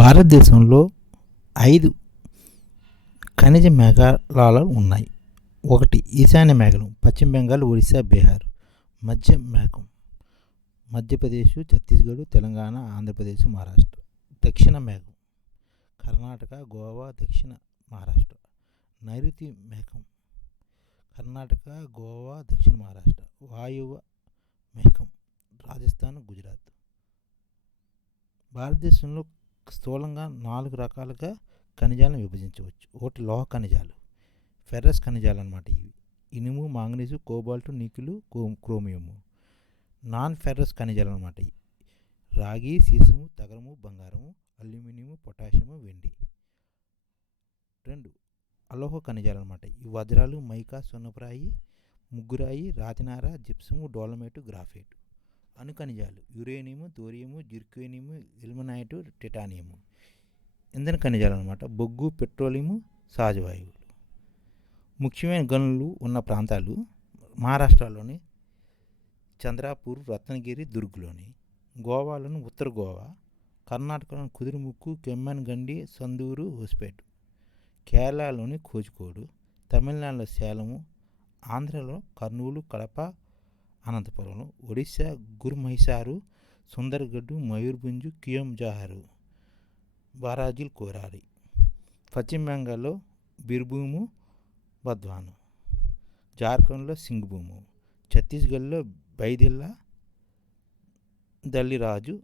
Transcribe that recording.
భారతదేశంలో ఐదు ఖనిజ మేఘాలయాలు ఉన్నాయి. ఒకటి ఈశాన్య మేఘం పశ్చిమ బెంగాల్ ఒడిశా బీహార్ మధ్య మేఘం మధ్యప్రదేశ్ ఛత్తీస్గఢ్ తెలంగాణ ఆంధ్రప్రదేశ్ మహారాష్ట్ర దక్షిణ మేఘం కర్ణాటక గోవా దక్షిణ మహారాష్ట్ర నైరుతి మేఘం కర్ణాటక గోవా దక్షిణ మహారాష్ట్ర వాయువ మేఘం రాజస్థాన్ గుజరాత్. భారతదేశంలో స్థూలంగా నాలుగు రకాలుగా ఖనిజాలను విభజించవచ్చు. ఒకటి లోహ ఖనిజాలు ఫెర్రస్ ఖనిజాలు అనమాట ఇవి. ఇనుము manganese cobalt nickel chromium. Non ferrous ఖనిజాలు అనమాట ఇవి. రాగి సీసము తగరము బంగారము అల్యూమినియము పొటాషియము వెండి. రెండు అలోహ ఖనిజాలు అనమాట ఈ వజ్రాలు మైకా సున్నపురాయి ముగ్గురాయి రాతినార జిప్సము డోలమేటు గ్రాఫైట్. అణు ఖనిజాలు యురేనియము థోరియము జిర్కోనియము ఇల్మనైటు టిటానియము. ఇంధన ఖనిజాలు అనమాట బొగ్గు పెట్రోలియము సహజవాయువులు. ముఖ్యమైన గనులు ఉన్న ప్రాంతాలు మహారాష్ట్రలోని చంద్రాపూర్ రత్నగిరి దుర్గ్లోని గోవాలోని ఉత్తర గోవా కర్ణాటకలోని కుదురుముక్కు కెమ్మన్గండి సందూరు హోస్పేట్ కేరళలోని కోజికోడు తమిళనాడులో సేలము ఆంధ్రలో కర్నూలు కడప అనంతపురం ఒడిశా గుర్మహిసారు సుందర్గఢ్ మయూర్భంజ్ కియోంజాహారు బారాజిల్ కోరారి పశ్చిమ బెంగాల్లో బిర్భూము బద్వాను జార్ఖండ్లో సింగ్భూము ఛత్తీస్గఢ్లో బైదిల్లా దల్లిరాజు